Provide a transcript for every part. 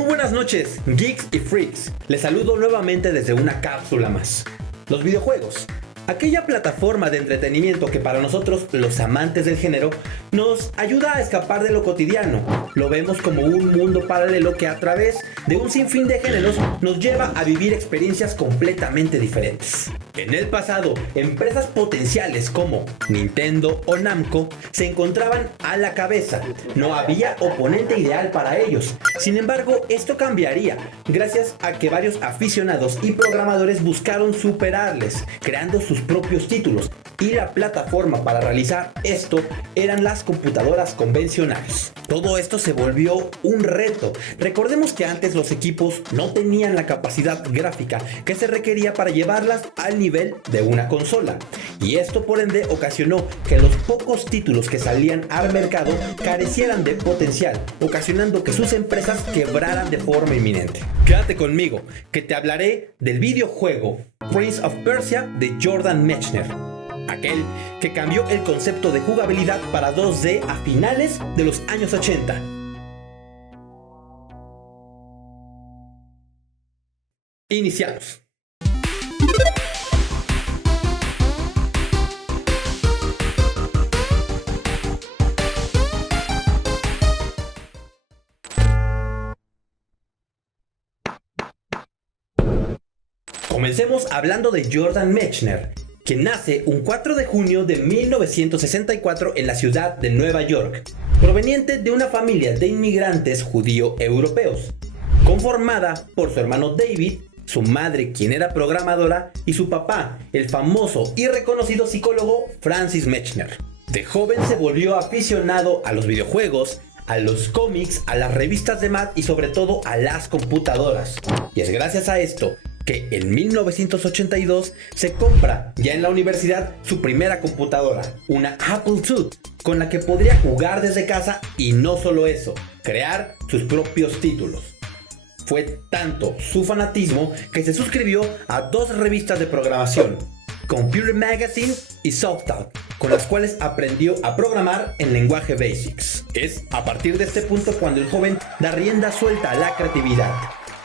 Muy buenas noches, geeks y freaks. Les saludo nuevamente desde una cápsula más. Los videojuegos, aquella plataforma de entretenimiento que para nosotros, los amantes del género, nos ayuda a escapar de lo cotidiano. Lo vemos como un mundo paralelo que a través de un sinfín de géneros nos lleva a vivir experiencias completamente diferentes. En el pasado, empresas potenciales como Nintendo o Namco se encontraban a la cabeza. No había oponente ideal para ellos. Sin embargo, esto cambiaría gracias a que varios aficionados y programadores buscaron superarles, creando sus propios títulos. Y la plataforma para realizar esto eran las computadoras convencionales. Todo esto se volvió un reto. Recordemos que antes los equipos no tenían la capacidad gráfica que se requería para llevarlas al nivel de una consola. Y esto por ende ocasionó que los pocos títulos que salían al mercado carecieran de potencial, ocasionando que sus empresas quebraran de forma inminente. Quédate conmigo, que te hablaré del videojuego Prince of Persia de Jordan Mechner. Aquel que cambió el concepto de jugabilidad para 2D a finales de los años 80. Iniciamos. Comencemos hablando de Jordan Mechner, que nace un 4 de junio de 1964 en la ciudad de Nueva York, proveniente de una familia de inmigrantes judío-europeos, conformada por su hermano David, su madre quien era programadora y su papá, el famoso y reconocido psicólogo Francis Mechner. De joven se volvió aficionado a los videojuegos, a los cómics, a las revistas de Math y sobre todo a las computadoras. Y es gracias a esto que en 1982 se compra ya en la universidad su primera computadora, una Apple II, con la que podría jugar desde casa y no solo eso, crear sus propios títulos. Fue tanto su fanatismo que se suscribió a dos revistas de programación, Computer Magazine y SoftTalk, con las cuales aprendió a programar en lenguaje BASIC. Es a partir de este punto cuando el joven da rienda suelta a la creatividad.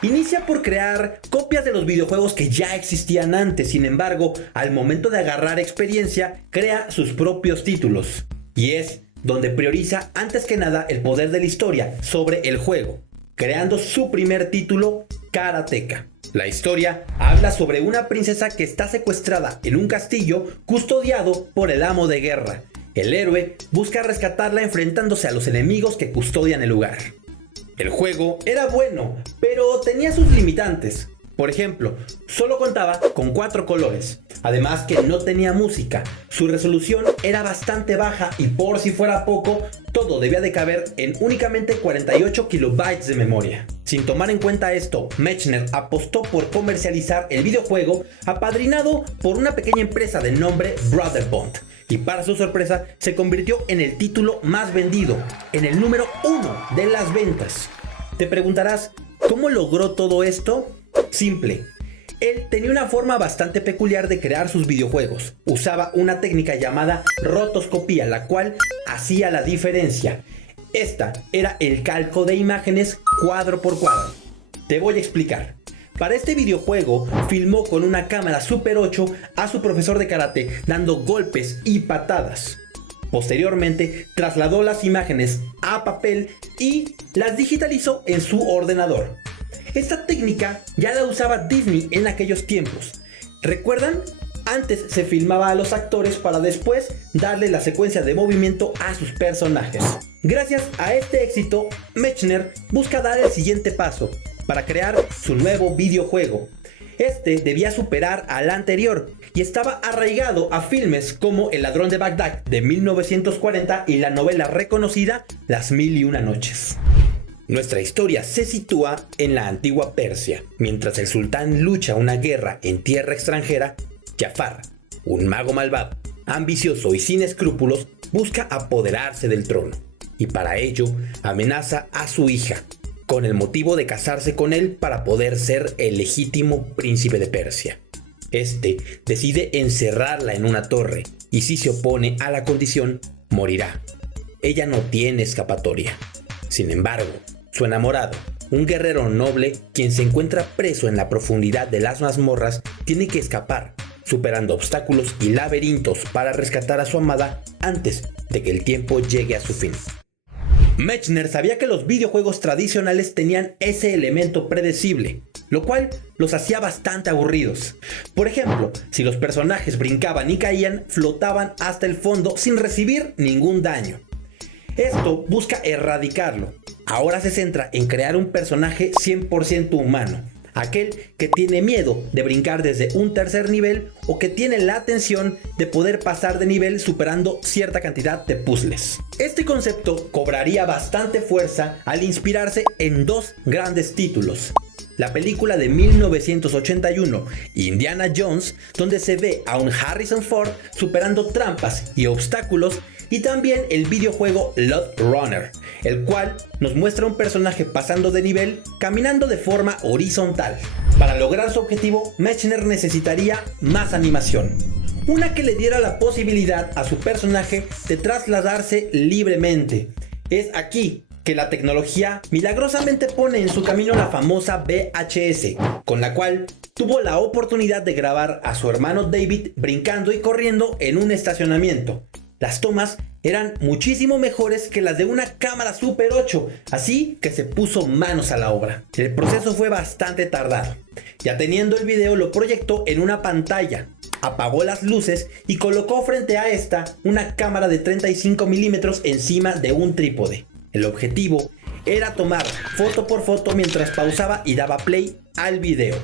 Inicia por crear copias de los videojuegos que ya existían antes, sin embargo, al momento de agarrar experiencia, crea sus propios títulos. Y es donde prioriza antes que nada el poder de la historia sobre el juego, creando su primer título, Karateka. La historia habla sobre una princesa que está secuestrada en un castillo custodiado por el amo de guerra. El héroe busca rescatarla enfrentándose a los enemigos que custodian el lugar. El juego era bueno, pero tenía sus limitantes. Por ejemplo, solo contaba con 4 colores, además que no tenía música, su resolución era bastante baja y por si fuera poco, todo debía de caber en únicamente 48 kilobytes de memoria. Sin tomar en cuenta esto, Mechner apostó por comercializar el videojuego apadrinado por una pequeña empresa de nombre Brotherbond. Y para su sorpresa, se convirtió en el título más vendido, en el número 1 de las ventas. Te preguntarás, ¿cómo logró todo esto? Simple. Él tenía una forma bastante peculiar de crear sus videojuegos. Usaba una técnica llamada rotoscopía, la cual hacía la diferencia. Esta era el calco de imágenes cuadro por cuadro. Te voy a explicar. Para este videojuego, filmó con una cámara Super 8 a su profesor de karate dando golpes y patadas. Posteriormente, trasladó las imágenes a papel y las digitalizó en su ordenador. Esta técnica ya la usaba Disney en aquellos tiempos. ¿Recuerdan? Antes se filmaba a los actores para después darle la secuencia de movimiento a sus personajes. Gracias a este éxito, Mechner busca dar el siguiente paso para crear su nuevo videojuego. Este debía superar al anterior y estaba arraigado a filmes como El ladrón de Bagdad de 1940 y la novela reconocida Las mil y una noches. Nuestra historia se sitúa en la antigua Persia. Mientras el sultán lucha una guerra en tierra extranjera, Jafar, un mago malvado, ambicioso y sin escrúpulos, busca apoderarse del trono. Y para ello amenaza a su hija, con el motivo de casarse con él para poder ser el legítimo príncipe de Persia. Este decide encerrarla en una torre y si se opone a la condición, morirá. Ella no tiene escapatoria. Sin embargo, su enamorado, Un guerrero noble, quien se encuentra preso en la profundidad de las mazmorras, tiene que escapar, superando obstáculos y laberintos para rescatar a su amada antes de que el tiempo llegue a su fin. Mechner sabía que los videojuegos tradicionales tenían ese elemento predecible, lo cual los hacía bastante aburridos. Por ejemplo, si los personajes brincaban y caían, flotaban hasta el fondo sin recibir ningún daño. Esto busca erradicarlo. Ahora se centra en crear un personaje 100% humano, aquel que tiene miedo de brincar desde un tercer nivel o que tiene la tensión de poder pasar de nivel superando cierta cantidad de puzzles. Este concepto cobraría bastante fuerza al inspirarse en dos grandes títulos. La película de 1981, Indiana Jones, donde se ve a un Harrison Ford superando trampas y obstáculos, y también el videojuego Load Runner, el cual nos muestra un personaje pasando de nivel caminando de forma horizontal. Para lograr su objetivo, Mechner necesitaría más animación, una que le diera la posibilidad a su personaje de trasladarse libremente. Es aquí que la tecnología milagrosamente pone en su camino la famosa VHS, con la cual tuvo la oportunidad de grabar a su hermano David brincando y corriendo en un estacionamiento. Las tomas eran muchísimo mejores que las de una cámara Super 8, así que se puso manos a la obra. El proceso fue bastante tardado. Ya teniendo el video, lo proyectó en una pantalla, apagó las luces y colocó frente a esta una cámara de 35 milímetros encima de un trípode. El objetivo era tomar foto por foto mientras pausaba y daba play al video.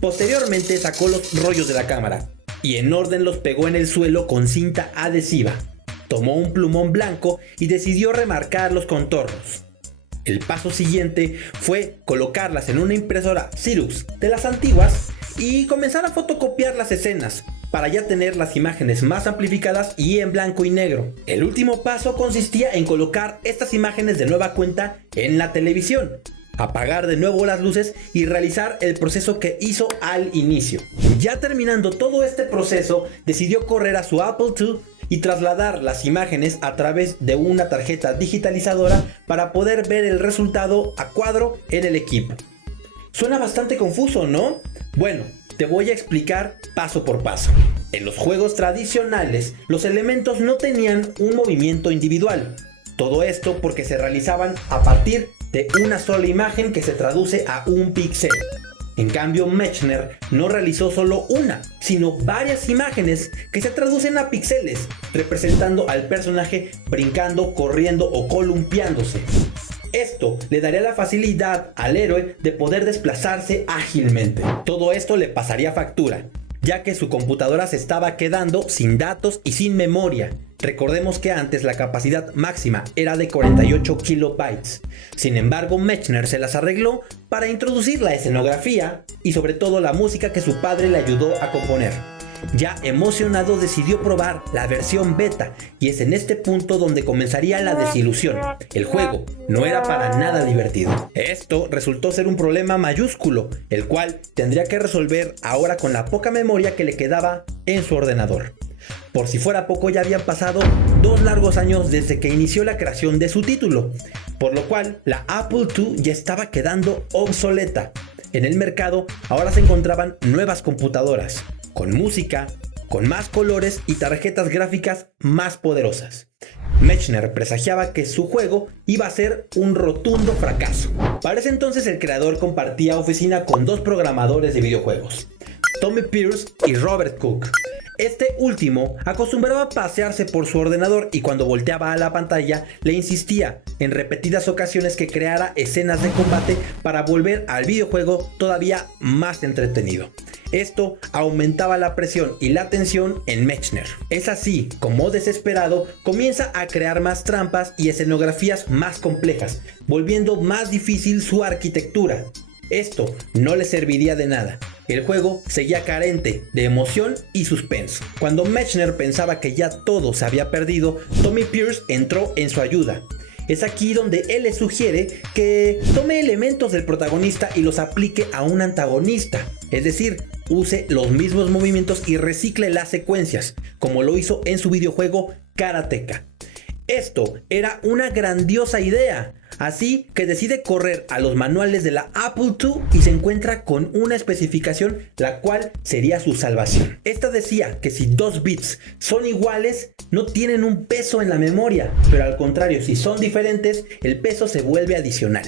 Posteriormente sacó los rollos de la cámara y en orden los pegó en el suelo con cinta adhesiva. Tomó un plumón blanco y decidió remarcar los contornos. El paso siguiente fue colocarlas en una impresora Xerox de las antiguas y comenzar a fotocopiar las escenas para ya tener las imágenes más amplificadas y en blanco y negro. El último paso consistía en colocar estas imágenes de nueva cuenta en la televisión, apagar de nuevo las luces y realizar el proceso que hizo al inicio. Ya terminando todo este proceso, decidió correr a su Apple II y trasladar las imágenes a través de una tarjeta digitalizadora para poder ver el resultado a cuadro en el equipo. Suena bastante confuso, ¿no? Bueno, te voy a explicar paso por paso. En los juegos tradicionales, los elementos no tenían un movimiento individual. Todo esto porque se realizaban a partir de una sola imagen que se traduce a un píxel. En cambio, Mechner no realizó solo una, sino varias imágenes que se traducen a píxeles, representando al personaje brincando, corriendo o columpiándose. Esto le daría la facilidad al héroe de poder desplazarse ágilmente. Todo esto le pasaría factura, ya que su computadora se estaba quedando sin datos y sin memoria. Recordemos que antes la capacidad máxima era de 48 kilobytes. Sin embargo, Mechner se las arregló para introducir la escenografía y sobre todo la música que su padre le ayudó a componer. Ya emocionado, decidió probar la versión beta y es en este punto donde comenzaría la desilusión. El juego no era para nada divertido. Esto resultó ser un problema mayúsculo, el cual tendría que resolver ahora con la poca memoria que le quedaba en su ordenador. Por si fuera poco, ya habían pasado 2 largos años desde que inició la creación de su título, por lo cual la Apple II ya estaba quedando obsoleta. En el mercado ahora se encontraban nuevas computadoras, con música, con más colores y tarjetas gráficas más poderosas. Mechner presagiaba que su juego iba a ser un rotundo fracaso. Para ese entonces el creador compartía oficina con 2 programadores de videojuegos, Tommy Pierce y Robert Cook. Este último acostumbraba a pasearse por su ordenador y cuando volteaba a la pantalla le insistía en repetidas ocasiones que creara escenas de combate para volver al videojuego todavía más entretenido. Esto aumentaba la presión y la tensión en Mechner. Es así como, desesperado, comienza a crear más trampas y escenografías más complejas, volviendo más difícil su arquitectura. Esto no le serviría de nada. El juego seguía carente de emoción y suspenso. Cuando Mechner pensaba que ya todo se había perdido, Tommy Pierce entró en su ayuda. Es aquí donde él le sugiere que tome elementos del protagonista y los aplique a un antagonista. Es decir, use los mismos movimientos y recicle las secuencias, como lo hizo en su videojuego Karateka. Esto era una grandiosa idea, así que decide correr a los manuales de la Apple II y se encuentra con una especificación la cual sería su salvación. Esta decía que si 2 bits son iguales, no tienen un peso en la memoria, pero al contrario, si son diferentes, el peso se vuelve adicional.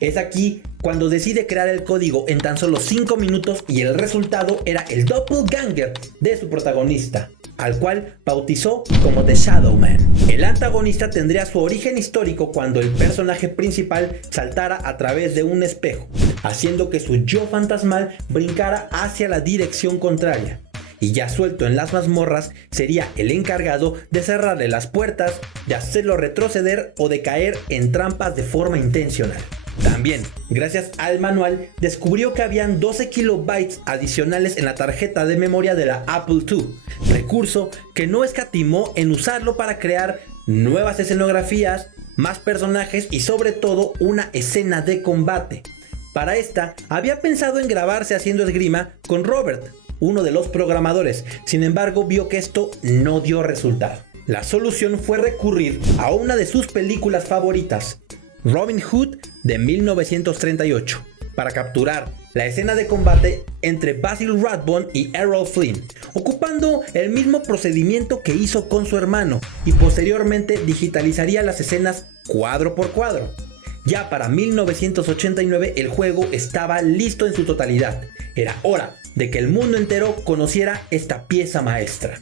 Es aquí cuando decide crear el código en tan solo 5 minutos y el resultado era el doppelganger de su protagonista, al cual bautizó como The Shadow Man. El antagonista tendría su origen histórico cuando el personaje principal saltara a través de un espejo, haciendo que su yo fantasmal brincara hacia la dirección contraria. Y ya suelto en las mazmorras, sería el encargado de cerrarle las puertas, de hacerlo retroceder o de caer en trampas de forma intencional. También, gracias al manual, descubrió que habían 12 kilobytes adicionales en la tarjeta de memoria de la Apple II, recurso que no escatimó en usarlo para crear nuevas escenografías, más personajes y sobre todo una escena de combate. Para esta, había pensado en grabarse haciendo esgrima con Robert, uno de los programadores, sin embargo vio que esto no dio resultado. La solución fue recurrir a una de sus películas favoritas, Robin Hood de 1938, para capturar la escena de combate entre Basil Rathbone y Errol Flynn, ocupando el mismo procedimiento que hizo con su hermano y posteriormente digitalizaría las escenas cuadro por cuadro. Ya para 1989 el juego estaba listo en su totalidad. Era hora de que el mundo entero conociera esta pieza maestra.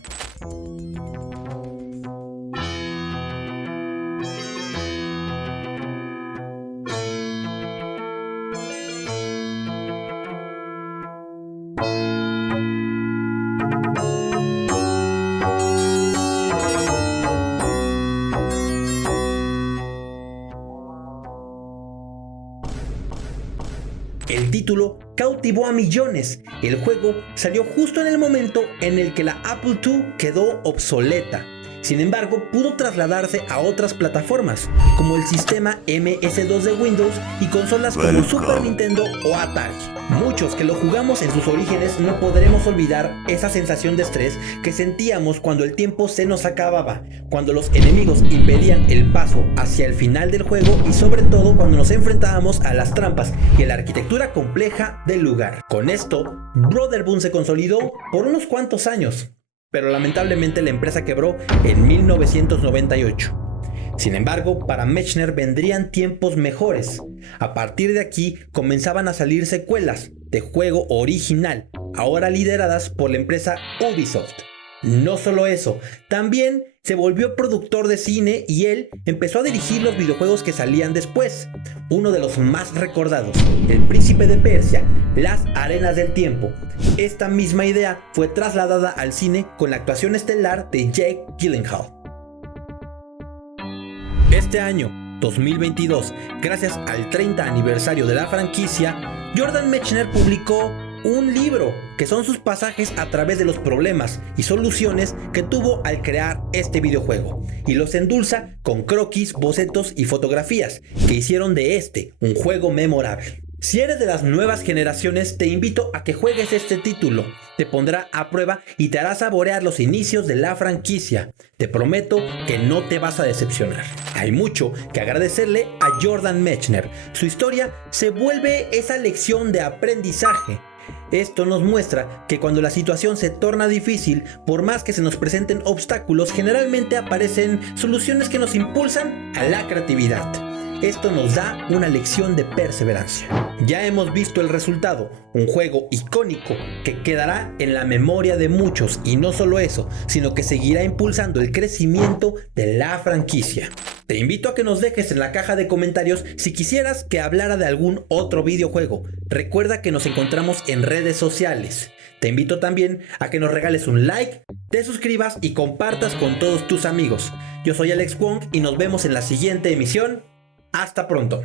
El título cautivó a millones. El juego salió justo en el momento en el que la Apple II quedó obsoleta. Sin embargo, pudo trasladarse a otras plataformas, como el sistema MS2 de Windows y consolas como Super Nintendo o Atari. Muchos que lo jugamos en sus orígenes no podremos olvidar esa sensación de estrés que sentíamos cuando el tiempo se nos acababa, cuando los enemigos impedían el paso hacia el final del juego y sobre todo cuando nos enfrentábamos a las trampas y a la arquitectura compleja del lugar. Con esto, Brotherboom se consolidó por unos cuantos años, pero lamentablemente la empresa quebró en 1998. Sin embargo, para Mechner vendrían tiempos mejores. A partir de aquí comenzaban a salir secuelas de juego original, ahora lideradas por la empresa Ubisoft. No solo eso, también se volvió productor de cine y él empezó a dirigir los videojuegos que salían después. Uno de los más recordados, El Príncipe de Persia, Las Arenas del Tiempo. Esta misma idea fue trasladada al cine con la actuación estelar de Jake Gyllenhaal. Este año, 2022, gracias al 30 aniversario de la franquicia, Jordan Mechner publicó un libro que son sus pasajes a través de los problemas y soluciones que tuvo al crear este videojuego, y los endulza con croquis, bocetos y fotografías que hicieron de este un juego memorable. Si eres de las nuevas generaciones, te invito a que juegues este título. Te pondrá a prueba y te hará saborear los inicios de la franquicia. Te prometo que no te vas a decepcionar. Hay mucho que agradecerle a Jordan Mechner. Su historia se vuelve esa lección de aprendizaje. Esto nos muestra que cuando la situación se torna difícil, por más que se nos presenten obstáculos, generalmente aparecen soluciones que nos impulsan a la creatividad. Esto nos da una lección de perseverancia. Ya hemos visto el resultado, un juego icónico que quedará en la memoria de muchos, y no solo eso, sino que seguirá impulsando el crecimiento de la franquicia. Te invito a que nos dejes en la caja de comentarios si quisieras que hablara de algún otro videojuego. Recuerda que nos encontramos en redes sociales. Te invito también a que nos regales un like, te suscribas y compartas con todos tus amigos. Yo soy Alex Wong y nos vemos en la siguiente emisión. Hasta pronto.